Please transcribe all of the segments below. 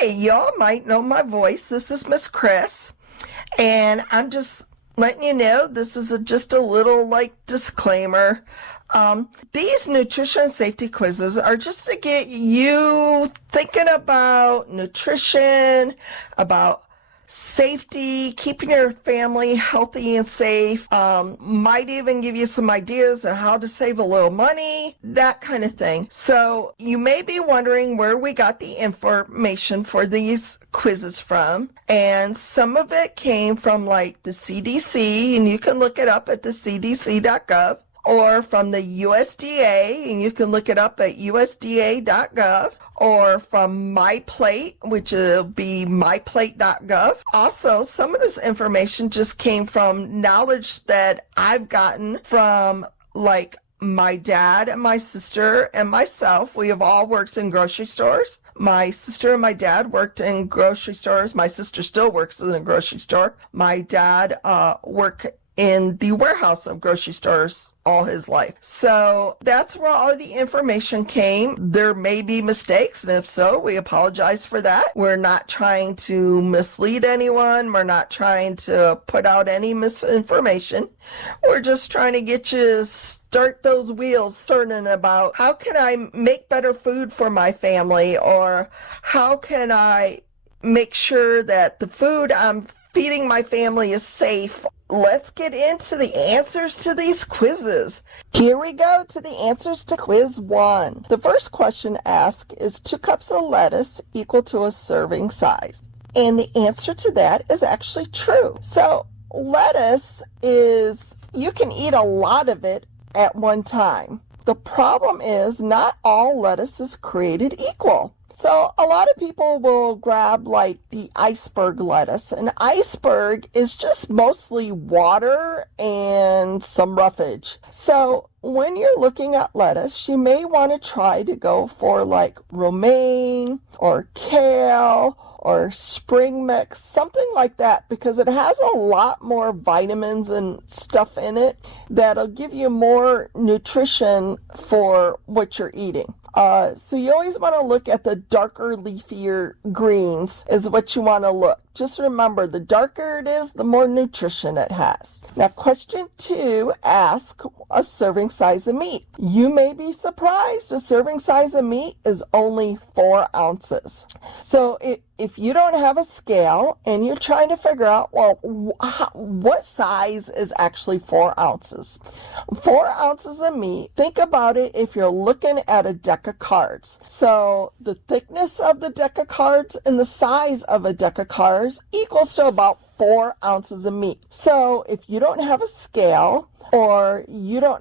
Hey, y'all might know my voice. This is Miss Chris, and I'm just letting you know this is just a little disclaimer. These nutrition safety quizzes are just to get you thinking about nutrition, about safety, keeping your family healthy and safe, might even give you some ideas on how to save a little money, that kind of thing. So you may be wondering where we got the information for these quizzes from, and some of it came from the CDC, and you can look it up at the cdc.gov, or from the USDA, and you can look it up at usda.gov, or from MyPlate, which will be myplate.gov. Also, some of this information just came from knowledge that I've gotten from my dad and my sister and myself. We have all worked in grocery stores. My sister and my dad worked in grocery stores. My sister still works in a grocery store. My dad worked in the warehouse of grocery stores all his life. So that's where all of the information came. There may be mistakes, and if so, we apologize for that. We're not trying to mislead anyone. We're not trying to put out any misinformation. We're just trying to get you to start those wheels turning about how can I make better food for my family, or how can I make sure that the food I'm feeding my family is safe. Let's get into the answers to these quizzes. Here we go to the answers to quiz 1. The first question asked, is 2 cups of lettuce equal to a serving size? And the answer to that is actually true. So lettuce is, you can eat a lot of it at one time. The problem is not all lettuce is created equal. So a lot of people will grab the iceberg lettuce. And iceberg is just mostly water and some roughage. So when you're looking at lettuce, you may want to try to go for romaine or kale or spring mix, something like that, because it has a lot more vitamins and stuff in it that'll give you more nutrition for what you're eating. So you always want to look at the darker, leafier greens is what you want to look. Just remember, the darker it is, the more nutrition it has. Now, question 2 asks a serving size of meat. You may be surprised, a serving size of meat is only 4 ounces. So if you don't have a scale and you're trying to figure out, what size is actually 4 ounces? 4 ounces of meat, think about it if you're looking at a deck of cards. So the thickness of the deck of cards and the size of a deck of cards equals to about 4 ounces of meat. So if you don't have a scale, or you're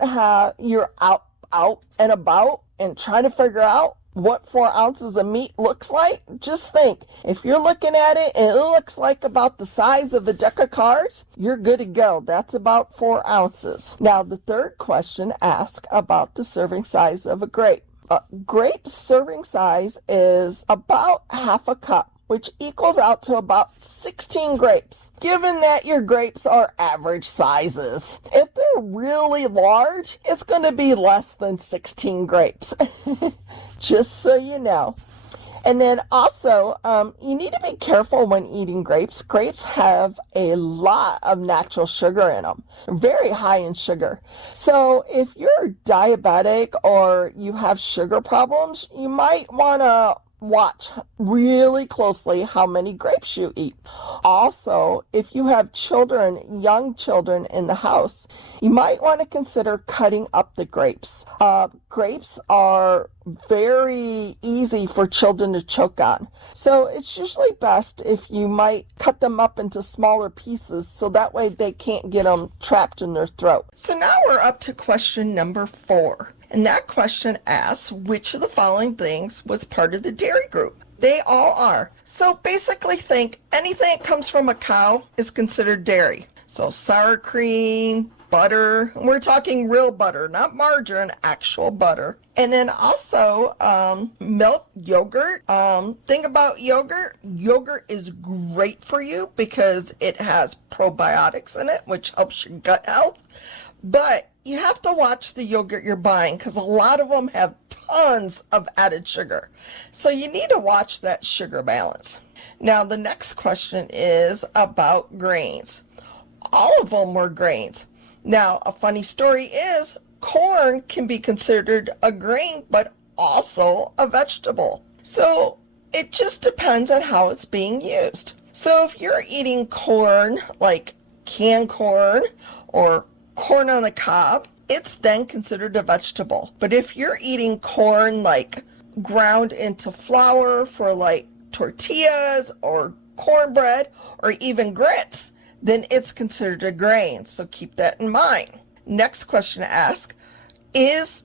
out and about and trying to figure out what 4 ounces of meat looks like, just think, if you're looking at it and it looks like about the size of a deck of cards, you're good to go. That's about 4 ounces. Now, the third question asks about the serving size of a grape. Grape serving size is about half a cup, which equals out to about 16 grapes, given that your grapes are average sizes. If they're really large, it's going to be less than 16 grapes, just so you know. And then also, you need to be careful when eating grapes. Grapes have a lot of natural sugar in them, very high in sugar. So if you're diabetic or you have sugar problems, you might want to watch really closely how many grapes you eat. Also, if you have children, young children in the house, you might want to consider cutting up the grapes. Grapes are very easy for children to choke on. So it's usually best if you might cut them up into smaller pieces so that way they can't get them trapped in their throat. So now we're up to question number 4. And that question asks, which of the following things was part of the dairy group? They all are. So basically think anything that comes from a cow is considered dairy. So sour cream, butter, and we're talking real butter, not margarine, actual butter. And then also milk, yogurt. Think about yogurt. Yogurt is great for you because it has probiotics in it, which helps your gut health. But you have to watch the yogurt you're buying because a lot of them have tons of added sugar. So you need to watch that sugar balance. Now, the next question is about grains. All of them were grains. Now, a funny story is corn can be considered a grain, but also a vegetable. So it just depends on how it's being used. So if you're eating corn, like canned corn or corn on the cob, it's then considered a vegetable. But if you're eating corn like ground into flour for like tortillas or cornbread or even grits, then it's considered a grain. So keep that in mind. Next question to ask, is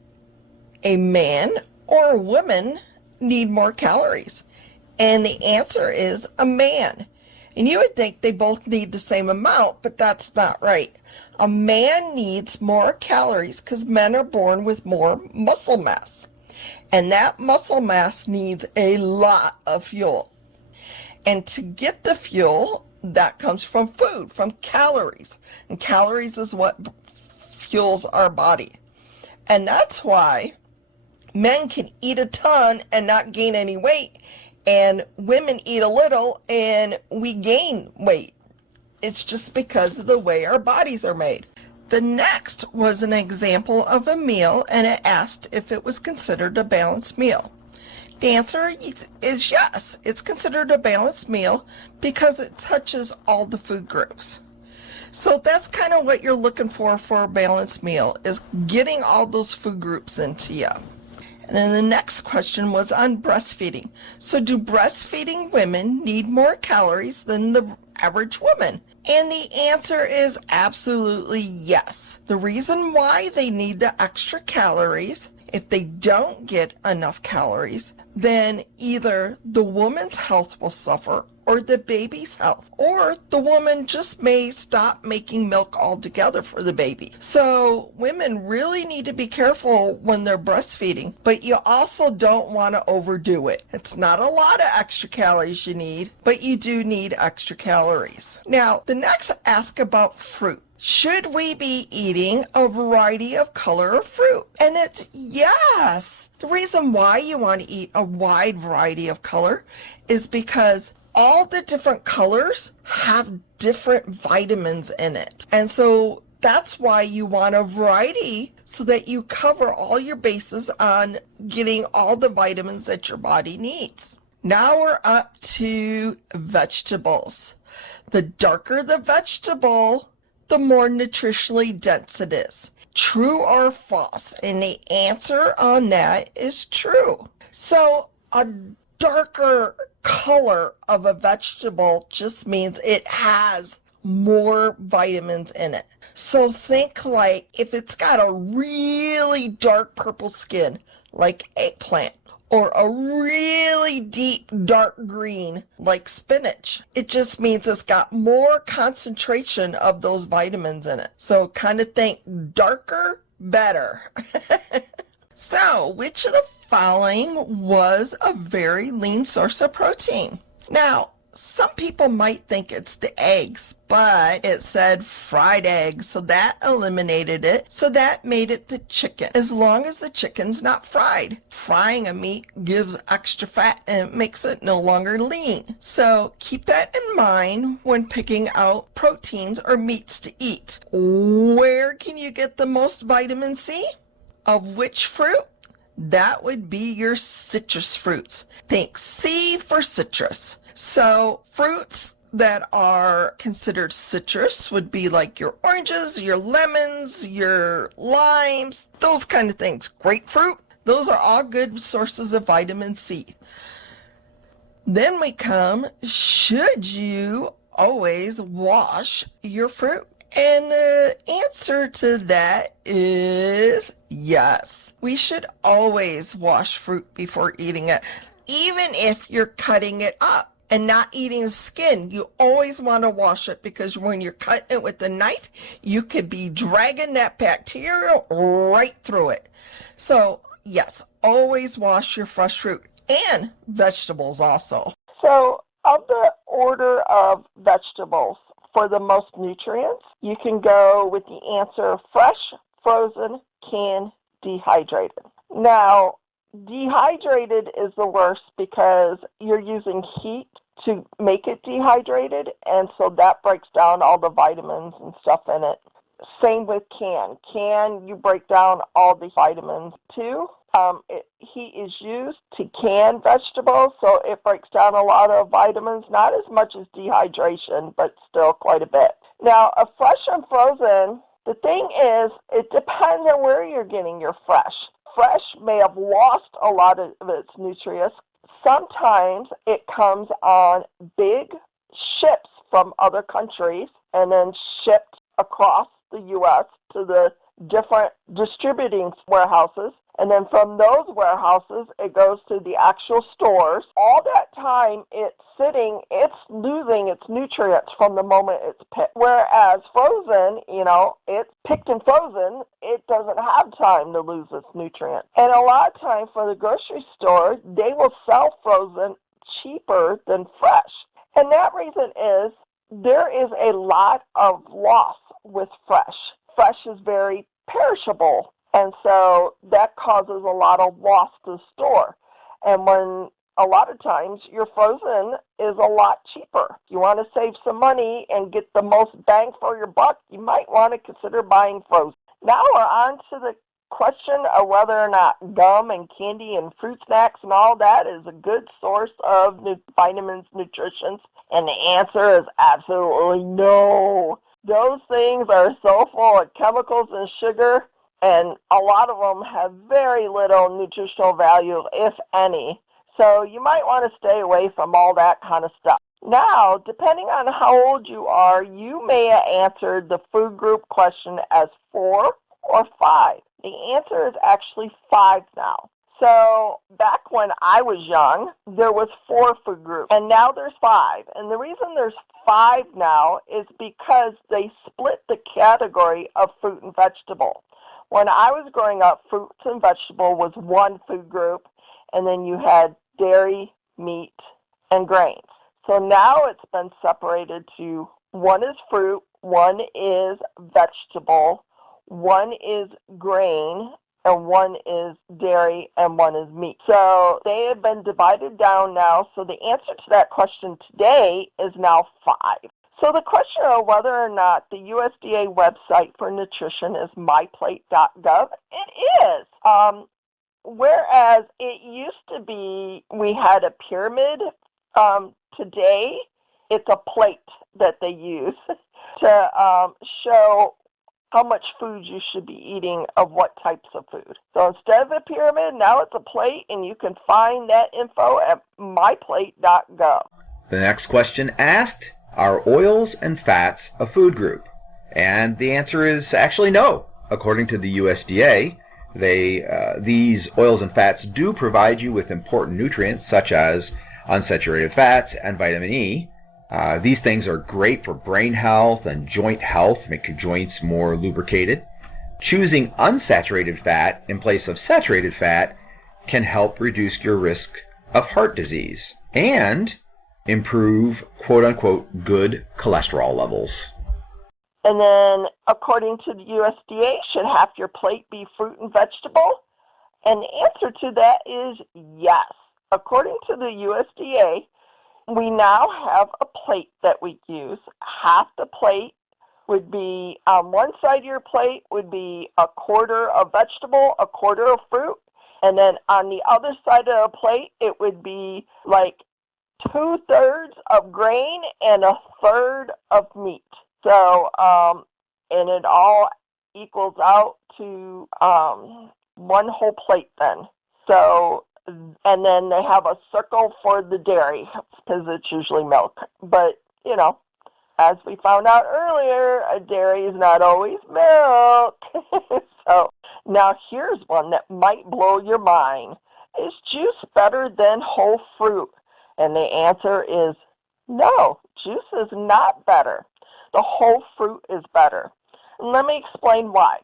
a man or a woman need more calories? And the answer is a man. And you would think they both need the same amount, but that's not right. A man needs more calories because men are born with more muscle mass. And that muscle mass needs a lot of fuel. And to get the fuel, that comes from food, from calories. And calories is what fuels our body. And that's why men can eat a ton and not gain any weight, and women eat a little and we gain weight. It's just because of the way our bodies are made. The next was an example of a meal, and it asked if it was considered a balanced meal. The answer is yes, it's considered a balanced meal because it touches all the food groups. So that's kind of what you're looking for a balanced meal, is getting all those food groups into you. And then the next question was on breastfeeding. So do breastfeeding women need more calories than the average woman? And the answer is absolutely yes. The reason why they need the extra calories, if they don't get enough calories, then either the woman's health will suffer or the baby's health, or the woman just may stop making milk altogether for the baby. So women really need to be careful when they're breastfeeding, but you also don't want to overdo it. It's not a lot of extra calories you need, but you do need extra calories. Now, the next ask about fruit. Should we be eating a variety of color of fruit? And it's yes. The reason why you want to eat a wide variety of color is because all the different colors have different vitamins in it. And so that's why you want a variety, so that you cover all your bases on getting all the vitamins that your body needs. Now we're up to vegetables. The darker the vegetable, the more nutritionally dense it is. True or false? And the answer on that is true. So a darker color of a vegetable just means it has more vitamins in it. So think like if it's got a really dark purple skin, like eggplant, or a really deep dark green like spinach, it just means it's got more concentration of those vitamins in it. So kind of think darker, better. So which of the following was a very lean source of protein? Now, some people might think it's the eggs, but it said fried eggs, so that eliminated it. So that made it the chicken, as long as the chicken's not fried. Frying a meat gives extra fat and it makes it no longer lean. So keep that in mind when picking out proteins or meats to eat. Where can you get the most vitamin C? Of which fruit? That would be your citrus fruits. Think C for citrus. So fruits that are considered citrus would be like your oranges, your lemons, your limes, those kind of things. Grapefruit, those are all good sources of vitamin C. Then we come, should you always wash your fruit? And the answer to that is yes. We should always wash fruit before eating it, even if you're cutting it up and not eating the skin. You always want to wash it, because when you're cutting it with a knife, you could be dragging that bacteria right through it. So yes, always wash your fresh fruit and vegetables also. So of the order of vegetables, for the most nutrients, you can go with the answer fresh, frozen, canned, dehydrated. Now, dehydrated is the worst because you're using heat to make it dehydrated, and so that breaks down all the vitamins and stuff in it. Same with can. Can, you break down all the vitamins too. Heat is used to can vegetables, so it breaks down a lot of vitamins, not as much as dehydration, but still quite a bit. Now, a fresh and frozen, the thing is, it depends on where you're getting your fresh. Fresh may have lost a lot of its nutrients. Sometimes it comes on big ships from other countries and then shipped across the U.S. to the different distributing warehouses. And then from those warehouses, it goes to the actual stores. All that time it's sitting, it's losing its nutrients from the moment it's picked. Whereas frozen, it's picked and frozen, it doesn't have time to lose its nutrients. And a lot of times for the grocery store, they will sell frozen cheaper than fresh. And that reason is there is a lot of loss with fresh. Fresh is very perishable. And so that causes a lot of loss to the store. And when a lot of times your frozen is a lot cheaper. If you want to save some money and get the most bang for your buck, you might want to consider buying frozen. Now we're on to the question of whether or not gum and candy and fruit snacks and all that is a good source of vitamins, nutrition. And the answer is absolutely no. Those things are so full of chemicals and sugar, and a lot of them have very little nutritional value, if any. So you might want to stay away from all that kind of stuff. Now, depending on how old you are, you may have answered the food group question as 4 or 5. The answer is actually 5 now. So back when I was young, there was 4 food groups, and now there's 5. And the reason there's 5 now is because they split the category of fruit and vegetable. When I was growing up, fruits and vegetable was one food group, and then you had dairy, meat, and grains. So now it's been separated to one is fruit, one is vegetable, one is grain, and one is dairy, and one is meat. So they have been divided down now, so the answer to that question today is now 5. So the question of whether or not the USDA website for nutrition is myplate.gov, it is. Whereas it used to be we had a pyramid, today it's a plate that they use to show how much food you should be eating of what types of food. So instead of a pyramid, now it's a plate, and you can find that info at myplate.gov. The next question asked, are oils and fats a food group? And the answer is actually no. According to the USDA, these oils and fats do provide you with important nutrients such as unsaturated fats and vitamin E. These things are great for brain health and joint health, make your joints more lubricated. Choosing unsaturated fat in place of saturated fat can help reduce your risk of heart disease and improve quote-unquote good cholesterol levels. And then, according to the USDA, should half your plate be fruit and vegetable? And the answer to that is yes. According to the USDA, we now have a plate that we use. Half the plate would be, on one side of your plate would be a quarter of vegetable, a quarter of fruit, and then on the other side of the plate, it would be like 2/3 of grain and 1/3 of meat. So, and it all equals out to one whole plate then. So, and then they have a circle for the dairy because it's usually milk. But, as we found out earlier, a dairy is not always milk. So now here's one that might blow your mind. Is juice better than whole fruit? And the answer is no, juice is not better. The whole fruit is better. And let me explain why.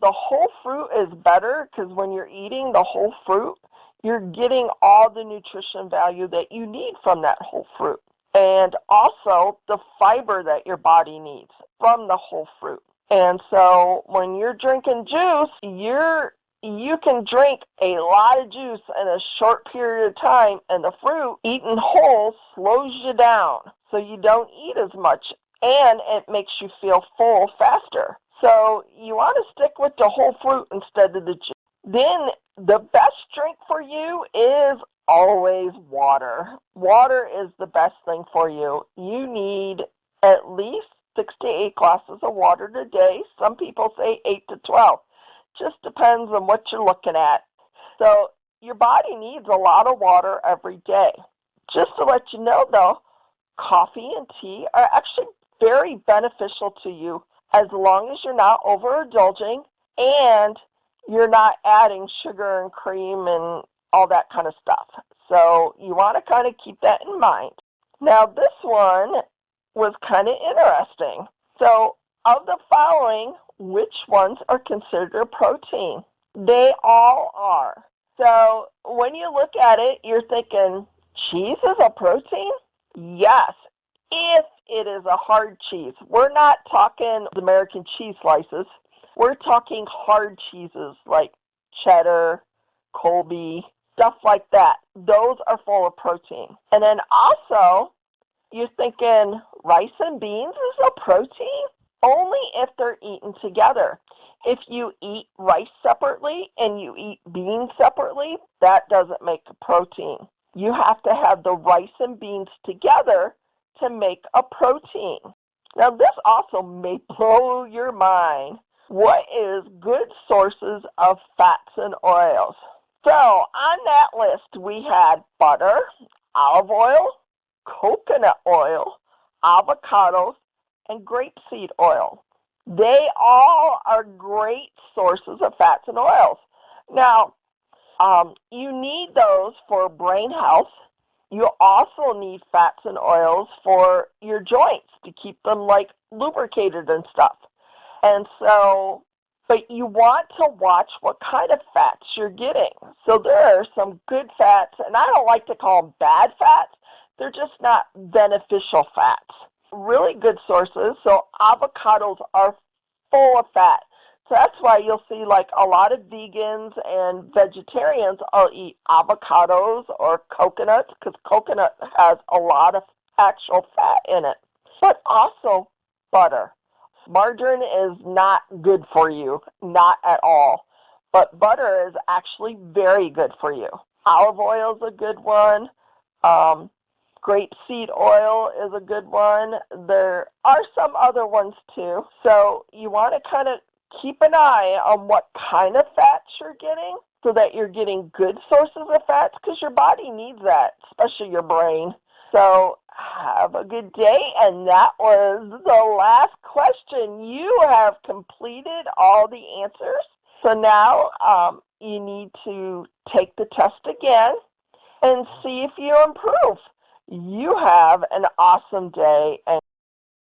The whole fruit is better because when you're eating the whole fruit, you're getting all the nutrition value that you need from that whole fruit. and also the fiber that your body needs from the whole fruit. And so when you're drinking juice, you can drink a lot of juice in a short period of time, and the fruit eaten whole slows you down so you don't eat as much, and it makes you feel full faster. So you want to stick with the whole fruit instead of the juice. Then the best drink for you is always water. Water is the best thing for you. You need at least 6 to 8 glasses of water a day. Some people say 8 to 12. Just depends on what you're looking at. So your body needs a lot of water every day. Just to let you know, though, coffee and tea are actually very beneficial to you as long as you're not overindulging and you're not adding sugar and cream and all that kind of stuff. So you want to kind of keep that in mind. Now this one was kind of interesting. So of the following, which ones are considered a protein? They all are. So when you look at it, you're thinking, cheese is a protein? Yes, if it is a hard cheese. We're not talking American cheese slices. We're talking hard cheeses like cheddar, Colby, stuff like that. Those are full of protein. And then also, you're thinking rice and beans is a protein? Only if they're eaten together. If you eat rice separately and you eat beans separately, that doesn't make a protein. You have to have the rice and beans together to make a protein. Now this also may blow your mind. What is good sources of fats and oils? So on that list we had butter, olive oil, coconut oil, avocados, and grapeseed oil. They all are great sources of fats and oils. Now, you need those for brain health. You also need fats and oils for your joints to keep them like lubricated and stuff. And so, but you want to watch what kind of fats you're getting. So there are some good fats, and I don't like to call them bad fats. They're just not beneficial fats. Really good sources. So avocados are full of fat. So that's why you'll see like a lot of vegans and vegetarians will eat avocados or coconuts because coconut has a lot of actual fat in it. But also butter. Margarine is not good for you, not at all. But butter is actually very good for you. Olive oil is a good one. Grapeseed oil is a good one. There are some other ones too. So you want to kind of keep an eye on what kind of fats you're getting so that you're getting good sources of fats because your body needs that, especially your brain. So have a good day. And that was the last question. You have completed all the answers. So now you need to take the test again and see if you improve. You have an awesome day. And